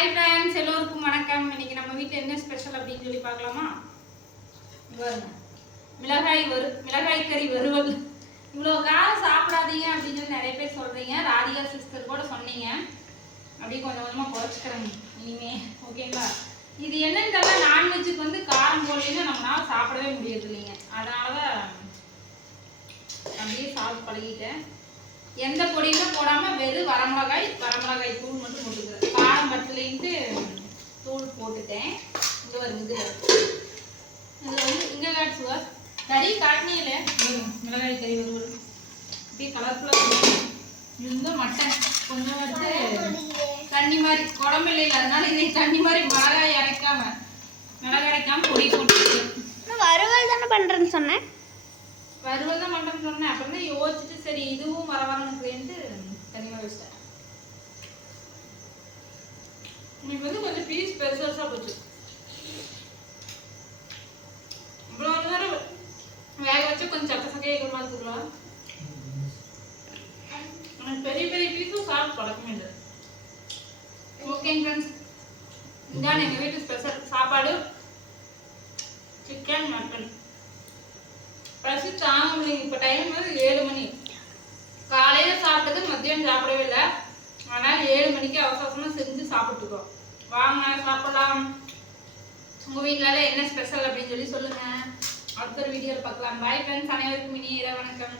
Hi friends, எல்லோருக்கும் வணக்கம். இன்னைக்கு நம்ம வீட்டில் என்ன ஸ்பெஷல் அப்படின்னு சொல்லி பார்க்கலாமா? மிளகாய் கறி வறுவல். இவ்வளோ காரம் சாப்பிடாதீங்க அப்படின்னு சொல்லி நிறைய பேர் சொல்கிறீங்க. ராதிகா சிஸ்டர் கூட சொன்னீங்க. அப்படியே கொஞ்சம் கொஞ்சமாக குறைச்சிக்கிறேங்க இனிமே. ஓகேங்களா? இது என்னன்னு தெரியல, நான்வெஜ்ஜுக்கு வந்து காரம் போடலைன்னா நம்மளால சாப்பிடவே முடியாது இல்லைங்க. அதனால தான் அப்படியே சாப்பிட்டு பழகிட்டேன். எந்த பொடியுமே போடாமல் வெறும் வரமிளகாய் தூள் மட்டும் போட்டுக்கிறேன். காரம் பட்டலைன்ட்டு தூள் போட்டுட்டேன். இங்கே வருது இதில் வந்து இங்கே காட்டுச்சுவா கறி காட்டினே மிளகாய் கறி வருவது அப்படியே கலர்ஃபுல்லாக இது மட்டன் கொஞ்சம் வந்து தண்ணி மாதிரி குழம்பு இல்லை. அதனால இதை தண்ணி மாதிரி மிளகாய் அரைக்காம பொடி போட்டு வறுவல் தானே பண்ணுறேன்னு சொன்னேன். வறுவல் தான் பண்ணுறேன்னு சொன்னேன். அப்புறம் தான் யோசிச்சுட்டு சரி இதுவும் வரணுக்குறேன்ட்டு தனியாக வச்சிட்டேன். இன்னைக்கு வந்து கொஞ்சம் பீஸ் பெருசாக போச்சு. இவ்வளோ நேரம் வேக வச்சு கொஞ்சம் சக்கசக்கையாக இருக்கிற மாதிரி இருக்கலாம். எனக்கு பெரிய பெரிய பீஸும் சாப்பிட்டு பழக்கமே இல்லை. ஓகேங்க ஃப்ரெண்ட்ஸ், இதுதான் எங்கள் வீட்டு ஸ்பெஷல் சாப்பாடு. Chicken mutton. பசி தாங்க முடியும். இப்போ டைம் வந்து 7 மணி. காலையில் சாப்பிட்டது மத்தியானம் சாப்பிடவே இல்லை. அதனால் 7 மணிக்கு அவசரமாக செஞ்சு சாப்பிட்டுக்கோம். வாங்க சாப்பிடலாம். உங்கள் வீட்டில் என்ன ஸ்பெஷல் அப்படின்னு சொல்லி சொல்லுங்கள். அடுத்த ஒரு வீடியோவில் பார்க்கலாம். பாய் ஃப்ரெண்ட்ஸ், அனைவருக்கும் இனிய இரவு வணக்கம்.